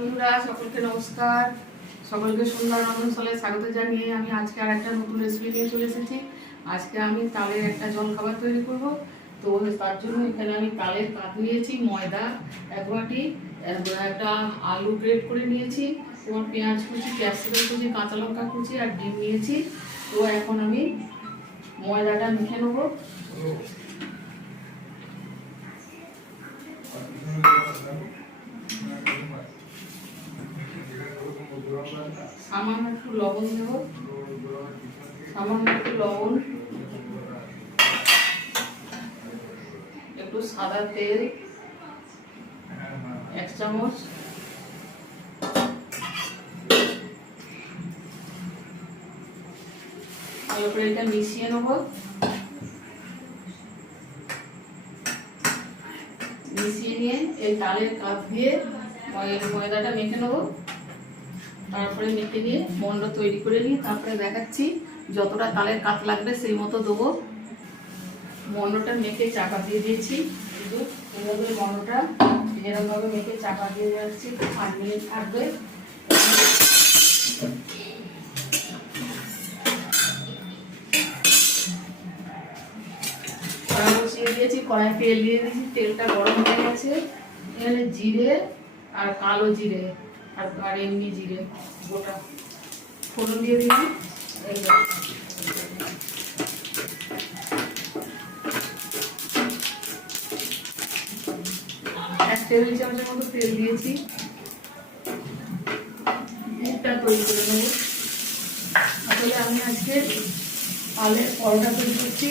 বন্ধুরা সকলকে নমস্কার। সকলকে সুন্দর রন্ধনশালায় স্বাগত জানিয়ে আমি আজকে আর একটা নতুন রেসিপি নিয়ে চলে এসেছি। আজকে আমি তালের একটা জলখাবার তৈরি করব। তো তার জন্য এখানে আমি তালের কাপ নিয়েছি, ময়দা এক বাটি, একটা আলু গ্রেট করে নিয়েছি, তোমার পেঁয়াজ কুচি, ক্যাপসিকাম কুচি, কাঁচা লঙ্কা কুচি আর ডিম নিয়েছি। তো এখন আমি ময়দাটা মেখে নেবো। সামান্য একটু লবণ দেব, সামান্য একটু লবণ, একটু সাদা তেল 1 চামচ, ভালো করে এটা মিশিয়ে নেব। মিশিয়ে নিয়ে এই তালের কাপ দিয়ে ময়দাটা মেখে নেব। তারপরে মেখে নিয়ে মন্ড তৈরি করে নিয়ে তারপরে দেখাচ্ছি। যতটা তালের কাপ লাগবে সেই মতো দেবো। মন্ডটা মেখে চাপা দিয়ে দিয়েছি, কিন্তু এইভাবে মন্ডটা এরকমভাবে মেখে চাপা দিয়ে যাচ্ছি, 5 মিনিট থাকবে। কড়াই বসিয়ে দিয়েছি, কড়াই তেল দিয়ে দিয়েছি, তেলটা গরম হয়ে গেছে। এখানে জিরে আর কালো জিরে আর এমনি জিরে গোটা ফোড়ন দিয়ে দিলাম। এক টেবিল চামচের মতো তেল দিয়েছি। মুখটা তৈরি করে নেব। আসলে আমি আজকে তালের পরোটা তৈরি করছি।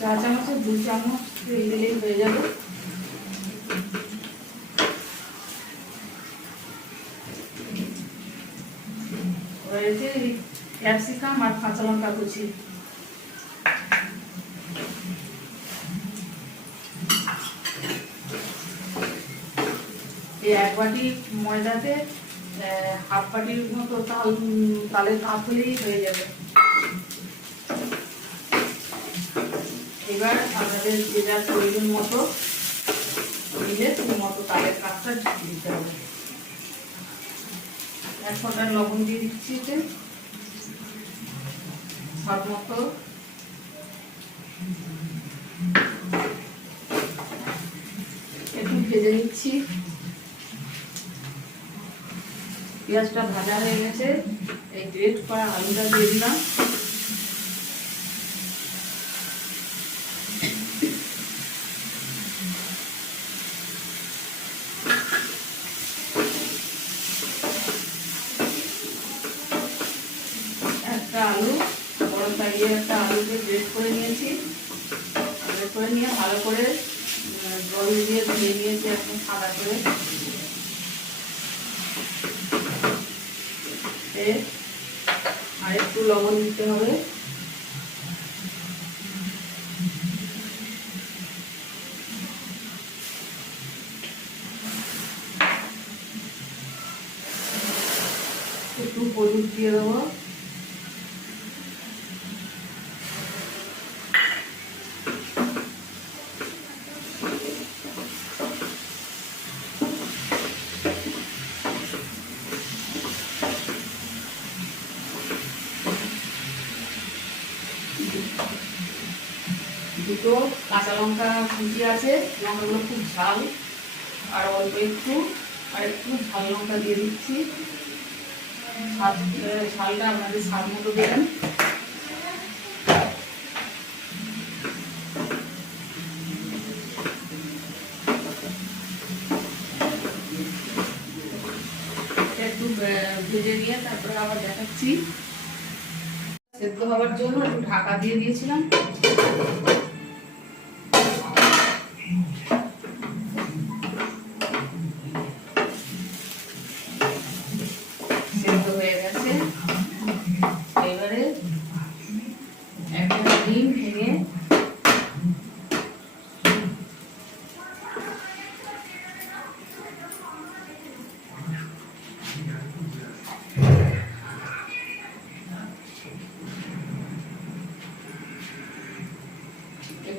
চা চামচের 2 চামচ তেল দিলেই হয়ে যাবে। রয়েছে ক্যাপসিকাম আর কাঁচা লঙ্কা কুচি। এই 1 বাটি ময়দাতে 1/2 বাটির মতো তালের কাপ হলেই হয়ে যাবে। এবার আমাদের যে যা প্রয়োজন মতো দিলে সেই মতো তালের কাপটা দিতে হবে। 1 ফোঁটা লবণ দিয়ে দিচ্ছি, স্বাদ মতো। একটু ভেজে নিচ্ছি। পেঁয়াজটা ভাজা হয়ে গেছে, এই গ্রেট করা আলুটা দিয়ে দিলাম। একটা আলু, বড় সাইজের একটা আলুকে গ্রেট করে নিয়েছি। গ্রেট করে নিয়ে ভালো করে জল দিয়ে ধুয়ে নিয়েছি একদম সাদা করে। আর একটু লবণ দিতে হবে। একটু হলুদ দিয়ে দেবো। দুটো কাঁচা লঙ্কা কুচি আছে, লঙ্কাগুলো খুব ঝাল, আর অল্প একটু ঝাল লঙ্কা দিয়ে দিচ্ছি। ঝালটা আপনাদের স্বাদ মতো দেবেন। একটু ভেজে নিয়ে তারপরে আবার দেখাচ্ছি। সেদ্ধ হওয়ার জন্য একটু ঢাকা দিয়ে দিয়েছিলাম। সেদ্ধ হয়ে গেছে। এবারে একটা ডিম ভেঙে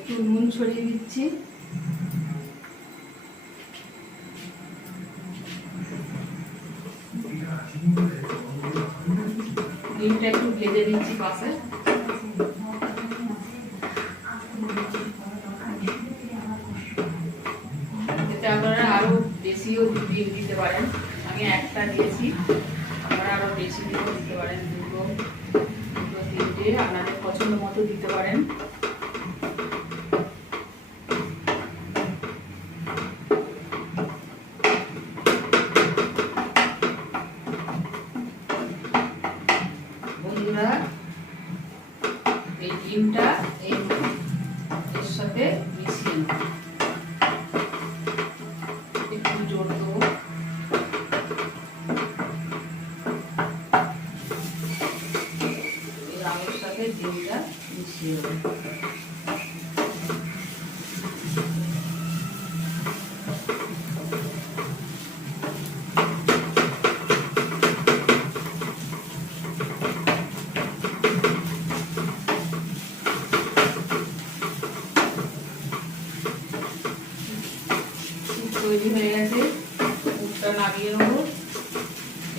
একটু নুন ছড়িয়ে দিচ্ছি। ডিমটা একটু ভেজে দিচ্ছি পাশে। এতে আপনারা আরো বেশিও ডিম দিতে পারেন। আমি একটা দিয়েছি, আপনারা আরো বেশি দিয়েও দিতে পারেন, দুটো তিনটে আপনাদের পছন্দ মতো দিতে পারেন। বন্ধুরা, এই ডিমটা এর সাথে মিশিয়ে নেব। একটু জোর দেবো। এই আলুর সাথে ডিমটা মিশিয়ে দেবো। তৈরি হয়ে গেছে, মুখটা নামিয়ে নেবো।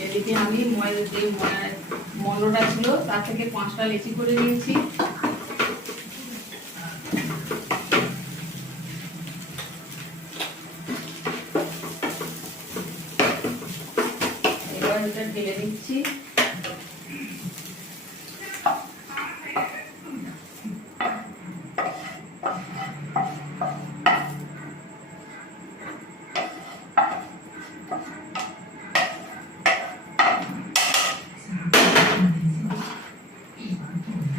এদিকে আমি যে মন্ডটা ছিল তার থেকে 5টা লেচি করে নিয়েছি। এবার এটা ঢেলে দিচ্ছি।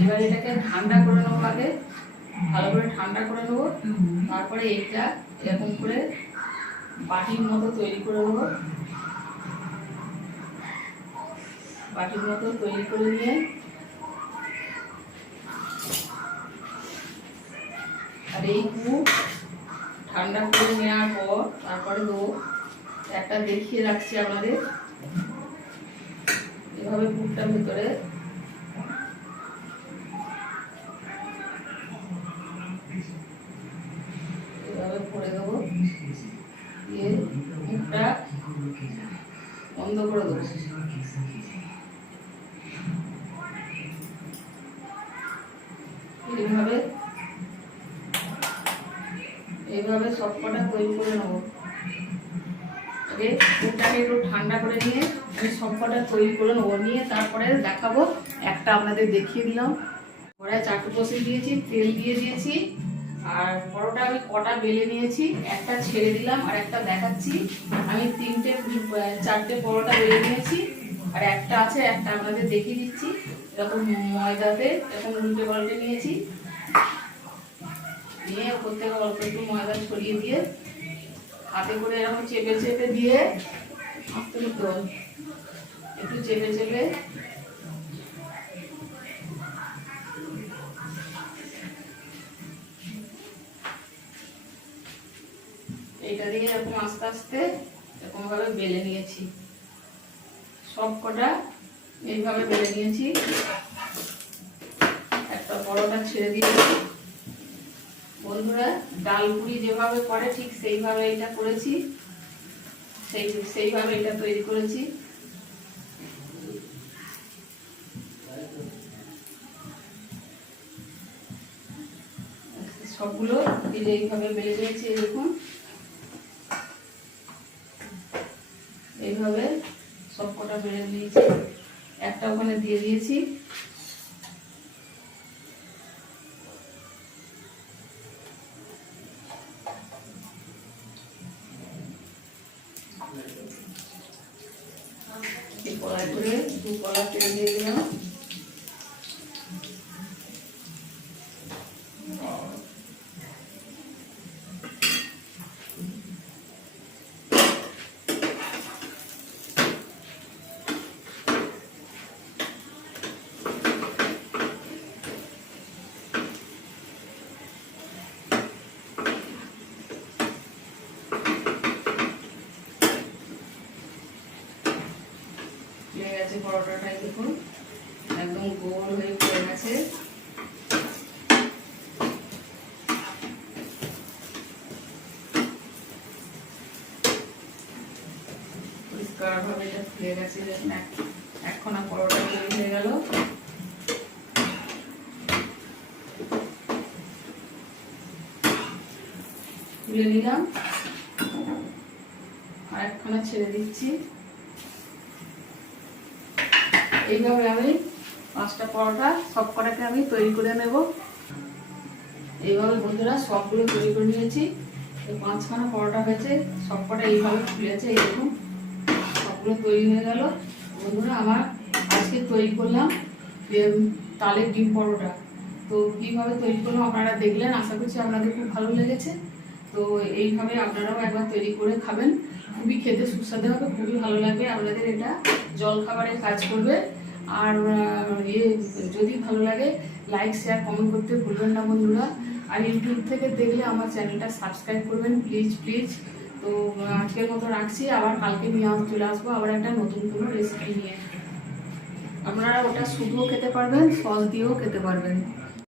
এবার এটাকে ঠান্ডা করে নেবো, আগে ভালো করে ঠান্ডা করে নেবো। তারপরে এইটা এরকম করে বাটির মতো তৈরি করে নেবো। বাটির মতো তৈরি করে নিয়ে আর এই ঠান্ডা করে নেওয়ার পর তারপরে দেবো। একটা দেখিয়ে রাখছি আপনাদের, এভাবে পুরটা ভেতরে এভাবে ভরে দেবো, দিয়ে মুখটা বন্ধ করে দেবো। এইভাবে সবকটা তৈরি করে নেবো। মুখটাকে একটু ঠান্ডা করে নিয়ে আমি সবকটা তৈরি করে নেবো, নিয়ে তারপরে দেখাবো। একটা আপনাদের দেখিয়ে দিলাম। কড়াই চাটু বসিয়ে দিয়েছি, তেল দিয়ে দিয়েছি। আর পরোটা আমি কটা বেলে নিয়েছি, একটা ছেড়ে দিলাম আর একটা দেখাচ্ছি। আমি 4টে পরোটা বেলে নিয়েছি, আর একটা আছে, একটা আপনাদের দেখিয়ে দিচ্ছি। এরকম ময়দাতে এরকম উল্টে পাল্টে নিয়েছি, নিয়ে ওপর থেকে অল্প একটু ময়দা ছড়িয়ে দিয়ে হাতে করে এরকম চেপে চেপে দিয়ে একটু চেপে চেপে এইটা দিয়ে এরকম আস্তে আস্তে এরকম ভাবে বেলে নিয়েছি। সব কটা এইভাবে বেলে নিয়েছি। একটা পরোটা ছেড়ে দিয়েছি। বন্ধুরা, ডালপুরি যেভাবে করে ঠিক সেইভাবে এটা করেছি, সেইভাবে এটা তৈরি করেছি। সবগুলো এইভাবে বেলে নিয়েছি। দেখুন, এইভাবে সবকটা বেলে নিয়েছি। একটা ওখানে দিয়ে দিয়েছি। কড়াই করে 2 কড়া তেল দিয়ে দিলাম। পরোটাটাই দেখুন একদম গোল হয়ে পড়ে গেছে। পরিষ্কার ভাবে এটা ফুলে গেছে। দেখুন এখন পরোটা তৈরি হয়ে গেল। তুলে নিলাম আর একখানা ছেড়ে দিচ্ছি। এইভাবে আমি 5টা পরোটা সব কটাকে আমি তৈরি করে নেব। এইভাবে বন্ধুরা সবগুলো তৈরি করে নিয়েছি। 5খানা পরোটা হয়েছে, সব কটা এইভাবে ফুলেছে। এই দেখুন সবগুলো তৈরি হয়ে গেল। বন্ধুরা আমার আজকে তৈরি করলাম তালের ডিম পরোটা। তো কীভাবে তৈরি করলাম আপনারা দেখলেন, আশা করছি আপনাদের খুব ভালো লেগেছে। তো এইভাবে আপনারাও একবার তৈরি করে খাবেন, খুবই খেতে সুস্বাদু হবে, খুবই ভালো লাগবে। আপনাদের এটা জলখাবারের কাজ করবে। আর যদি ভালো লাগে লাইক শেয়ার কমেন্ট করতে ভুলবেন না বন্ধুরা। আর ইউটিউব থেকে দেখলে আমার চ্যানেলটা সাবস্ক্রাইব করবেন প্লিজ প্লিজ। তো আজকের মতো রাখছি, আবার কালকে নিয়ে চলে আসবো আবার একটা নতুন কোনো রেসিপি নিয়ে। আপনারা ওটা শুধুও খেতে পারবেন, সস দিয়েও খেতে পারবেন।